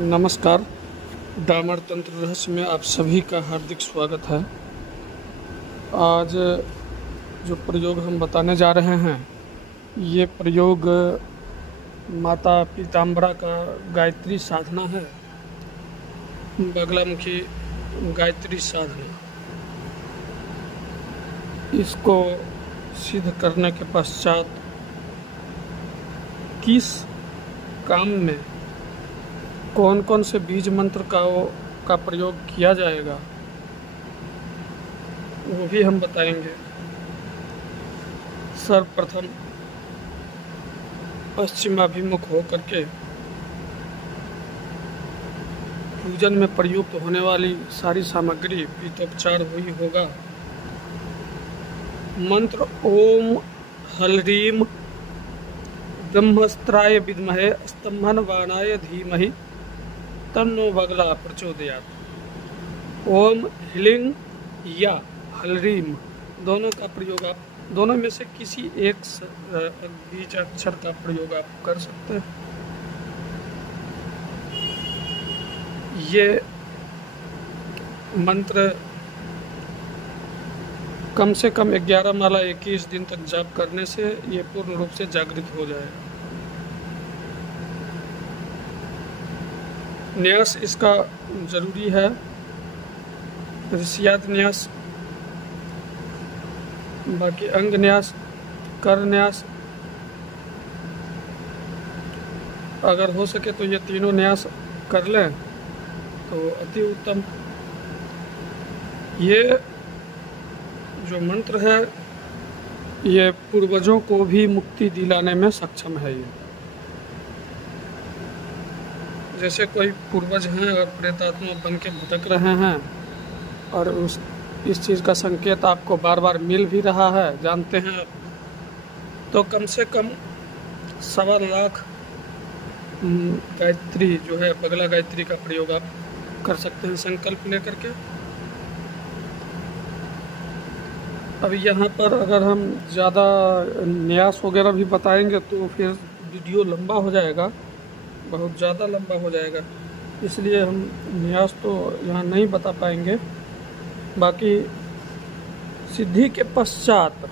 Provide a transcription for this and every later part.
नमस्कार। डामर तंत्र रहस्य में आप सभी का हार्दिक स्वागत है। आज जो प्रयोग हम बताने जा रहे हैं, ये प्रयोग माता पीताम्बरा का गायत्री साधना है, बगलामुखी गायत्री साधना। इसको सिद्ध करने के पश्चात किस काम में कौन कौन से बीज मंत्र का प्रयोग किया जाएगा, वो भी हम बताएंगे। सर्वप्रथम पश्चिमाभिमुख होकर के पूजन में प्रयुक्त होने वाली सारी सामग्री पीतोपचार हुई होगा। मंत्र ओम हलरीम ब्रह्मस्त्राय विद्महे स्तंभनवानाय धीमहि तन्नो बगला प्रचोदयात्। ओम ह्लीं या हलरीम दोनों का प्रयोग आप दोनों में से किसी एक बीज अक्षर का प्रयोग आप कर सकते हैं। ये मंत्र कम से कम 11 माला 21 दिन तक जाप करने से ये पूर्ण रूप से जागृत हो जाएगा। न्यास इसका जरूरी है। ऋषियात न्यास, बाकी अंग न्यास, कर न्यास, अगर हो सके तो ये तीनों न्यास कर लें तो अति उत्तम। ये जो मंत्र है ये पूर्वजों को भी मुक्ति दिलाने में सक्षम है। ये जैसे कोई पूर्वज हैं और प्रेतात्मा बन के भटक रहे हैं और इस चीज़ का संकेत आपको बार बार मिल भी रहा है, जानते हैं, तो कम से कम 1.25 लाख गायत्री जो है बगला गायत्री का प्रयोग आप कर सकते हैं संकल्प लेकर के। अभी यहाँ पर अगर हम ज़्यादा न्यास वगैरह भी बताएंगे तो फिर वीडियो लंबा हो जाएगा, बहुत ज़्यादा लंबा हो जाएगा, इसलिए हम न्यास तो यहाँ नहीं बता पाएंगे। बाकी सिद्धि के पश्चात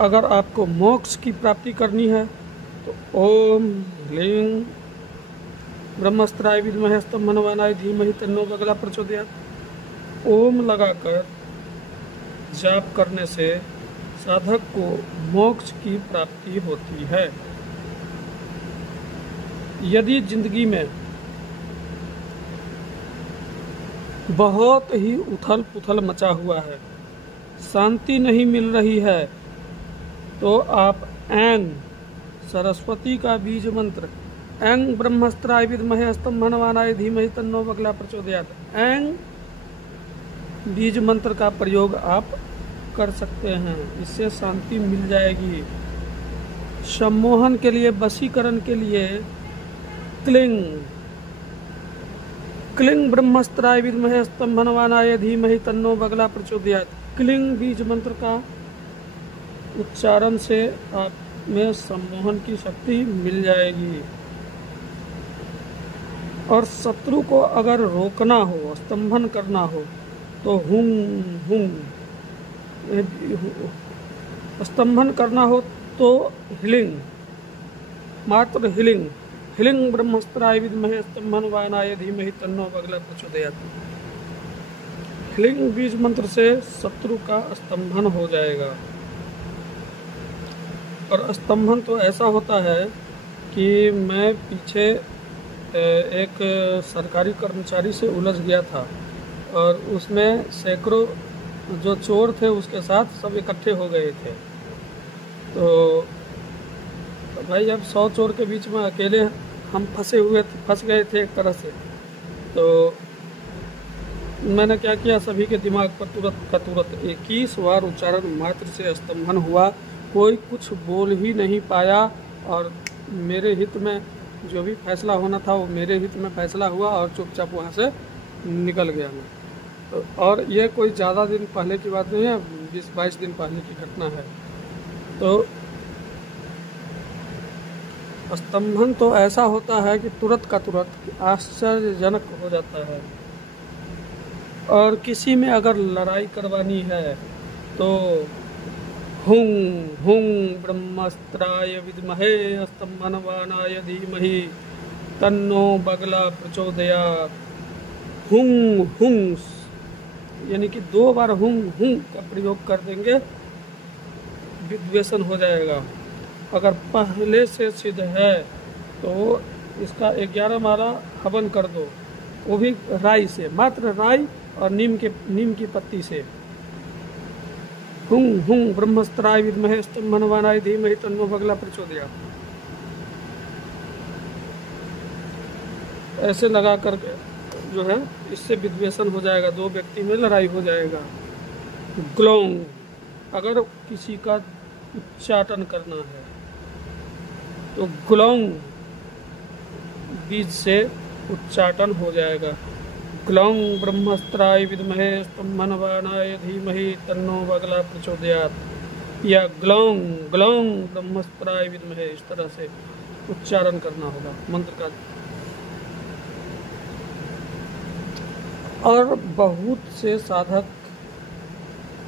अगर आपको मोक्ष की प्राप्ति करनी है तो ओम ह्लीं ब्रह्मस्त्राय विद्महे स्तंभनवानाय धीमहि तन्नो बगला प्रचोदयात् ओम लगाकर जाप करने से साधक को मोक्ष की प्राप्ति होती है। यदि जिंदगी में बहुत ही उथल पुथल मचा हुआ है, शांति नहीं मिल रही है, तो आप ऐं सरस्वती का बीज मंत्र ऐं ब्रह्मस्त्राय विद्महे स्तंभनवानाय धीमहि तन्नो बगला प्रचोदयात् ऐं बीज मंत्र का प्रयोग आप कर सकते हैं। इससे शांति मिल जाएगी। सम्मोहन के लिए, वशीकरण के लिए क्लिंग क्लिंग ब्रह्मस्त्राय विद्महे स्तंभनवानाय धीमहि तन्नो बगला प्रचोदयात् क्लिंग बीज मंत्र का उच्चारण से आप में सम्मोहन की शक्ति मिल जाएगी। और शत्रु को अगर रोकना हो, स्तंभन करना हो, तो हुं हुं स्तंभन करना हो तो ह्लीं, मात्र ह्लीं ह्लीं ब्रह्मस्त्राय विद्महे स्तंभनवानाय धीमहि तन्नो बगला प्रचोदयात्। ह्लीं बीज मंत्र से शत्रु का स्तंभन हो जाएगा। और स्तंभन तो ऐसा होता है कि मैं पीछे एक सरकारी कर्मचारी से उलझ गया था और उसमें सैकड़ों जो चोर थे उसके साथ सब इकट्ठे हो गए थे। तो भाई अब 100 चोर के बीच में अकेले हम फंस गए थे एक तरह से। तो मैंने क्या किया, सभी के दिमाग पर तुरंत 21 बार उच्चारण मात्र से स्तंभन हुआ। कोई कुछ बोल ही नहीं पाया और मेरे हित में जो भी फैसला होना था वो मेरे हित में फैसला हुआ और चुपचाप वहाँ से निकल गया मैं। तो और ये कोई ज़्यादा दिन पहले की बात नहीं है, 20-22 दिन पहले की घटना है। तो स्तंभन तो ऐसा होता है कि तुरंत का तुरंत आश्चर्यजनक हो जाता है। और किसी में अगर लड़ाई करवानी है तो हुं हुं ब्रह्मास्त्राय विद्महे स्तंभनवानाय धीमहि तन्नो बगला प्रचोदयात्। हुं हुं यानी कि 2 बार हुं हुं का प्रयोग कर देंगे, विद्वेषण हो जाएगा। अगर पहले से सिद्ध है तो इसका 11 माला हवन कर दो, वो भी राई से, मात्र राई और नीम की पत्ती से। हुं हुं ब्रह्मास्त्राय विद्महे स्तंभनवानाय धीमहि तन्नो बगला प्रचोदयात्। ऐसे लगा कर जो है इससे विद्वेषण हो जाएगा, 2 व्यक्ति में लड़ाई हो जाएगा। ग्लोंग, अगर किसी का उच्चाटन करना है तो ग्लोंग बीज से उच्चाटन हो जाएगा। ग्लोंग ब्रह्मास्त्राय विद्महे स्तंभनवानाय धीमहि तन्नो बगला प्रचोदयात्, या ग्लोंग ग्लोंग ब्रह्मास्त्राय विद्महे, इस तरह से उच्चारण करना होगा मंत्र का। और बहुत से साधक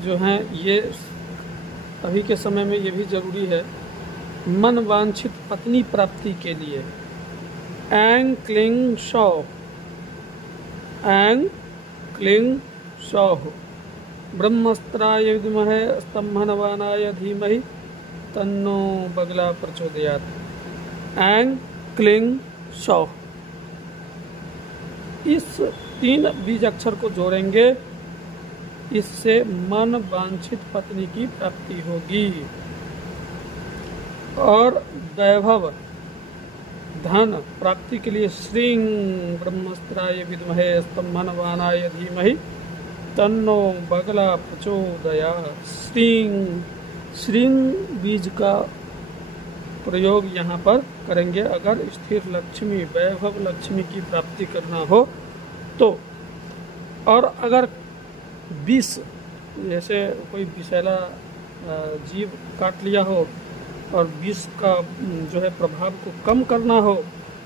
जो हैं, ये अभी के समय में ये भी जरूरी है, मन वांछित पत्नी प्राप्ति के लिए ऐंग क्लिंग शौ, ऐंग क्लिंग शौ ब्रह्मास्त्राय विद्महे स्तंभनवानाय धीमहि तन्नो बगला प्रचोदयात्। ऐंग क्लिंग शौ, इस 3 बीज अक्षर को जोड़ेंगे, इससे मन वांछित पत्नी की प्राप्ति होगी। और वैभव धन प्राप्ति के लिए श्रीं ब्रह्मास्त्राय विद्महे स्तंभनवानाय धीमहि तन्नो बगला प्रचोदयात्। श्रीं बीज का प्रयोग यहाँ पर करेंगे अगर स्थिर लक्ष्मी, वैभव लक्ष्मी की प्राप्ति करना हो तो। और अगर विष, जैसे कोई विषैला जीव काट लिया हो और विष का जो है प्रभाव को कम करना हो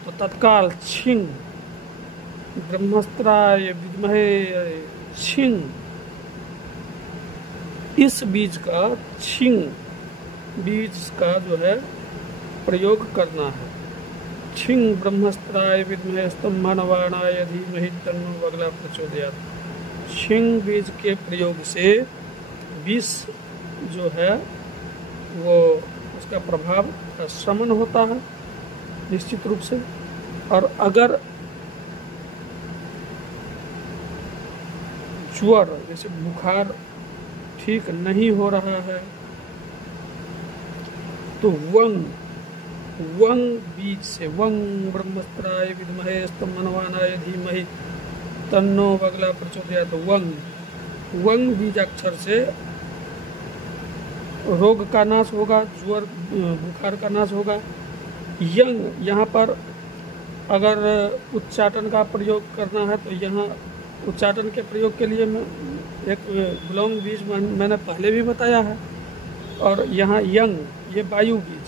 तो तत्काल छिंग ब्रह्मास्त्राय विद्महे छिंग, इस बीज का छिंग बीज का जो है प्रयोग करना है। छिंग ब्रह्मास्त्राय विद्महे स्तंभनवानाय धीमहि तन्नो बगला प्रचोदयात्। छिंग बीज के प्रयोग से विष जो है वो उसका प्रभाव का शमन होता है निश्चित रूप से। और अगर ज्वर जैसे बुखार ठीक नहीं हो रहा है तो वंग बीज से, वंग ब्रह्मास्त्राय विद्महे स्तंभनवानाय धीमहि तन्नो बगला प्रचोदयात्, वंग बीज अक्षर से रोग का नाश होगा, ज्वर बुखार का नाश होगा। यंग, यहाँ पर अगर उच्चाटन का प्रयोग करना है तो यहाँ उच्चाटन के प्रयोग के लिए एक ग्लोंग बीज मैंने पहले भी बताया है। और यहाँ यंग, ये वायु बीज,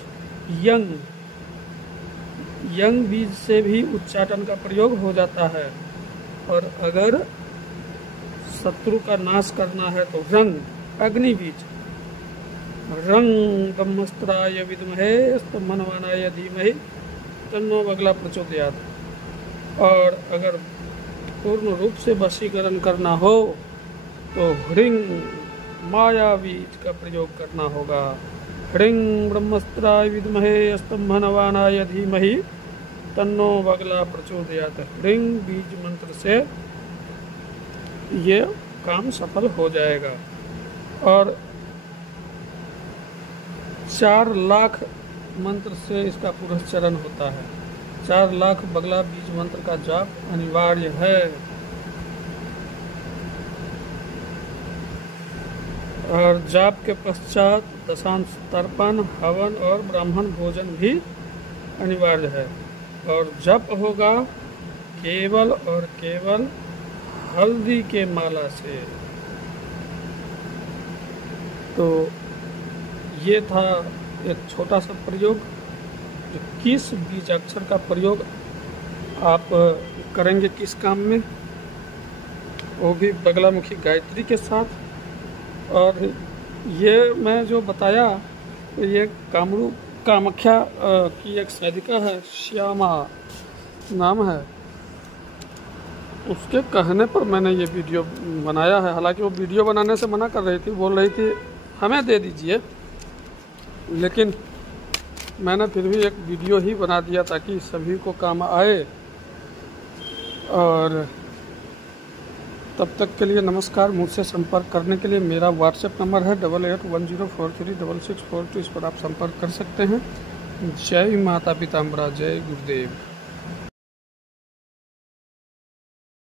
यंग बीज से भी उच्चाटन का प्रयोग हो जाता है। और अगर शत्रु का नाश करना है तो रंग, अग्नि बीज, रंग ब्रह्मास्त्राय विद्महे स्तंभनवानाय धीमहि तन्नो बगला प्रचोदयात्। और अगर पूर्ण रूप से वशीकरण करना हो तो ह्रीं माया बीज का प्रयोग करना होगा। ह्रीं ब्रह्मास्त्राय विद्महे स्तंभनवानाय धीमहि तन्नो बगला प्रचोदयात्। ह्रीं बीज मंत्र से ये काम सफल हो जाएगा। और 4 लाख मंत्र से इसका पुरस्चरण होता है। 4 लाख बगला बीज मंत्र का जाप अनिवार्य है। और जाप के पश्चात दशांश तर्पण, हवन और ब्राह्मण भोजन भी अनिवार्य है। और जप होगा केवल और केवल हल्दी के माला से। तो ये था एक छोटा सा प्रयोग किस बीजाक्षर का प्रयोग आप करेंगे किस काम में, वो भी बगलामुखी गायत्री के साथ। और ये मैं जो बताया तो ये कामाख्या की एक साधिका है, श्यामा नाम है, उसके कहने पर मैंने ये वीडियो बनाया है। हालांकि वो वीडियो बनाने से मना कर रही थी, बोल रही थी हमें दे दीजिए, लेकिन मैंने फिर भी एक वीडियो ही बना दिया ताकि सभी को काम आए। और तब तक के लिए नमस्कार। मुझसे संपर्क करने के लिए मेरा व्हाट्सएप नंबर है 8810436642, इस पर आप संपर्क कर सकते हैं। जय माता पिताम्बरा, जय गुरुदेव।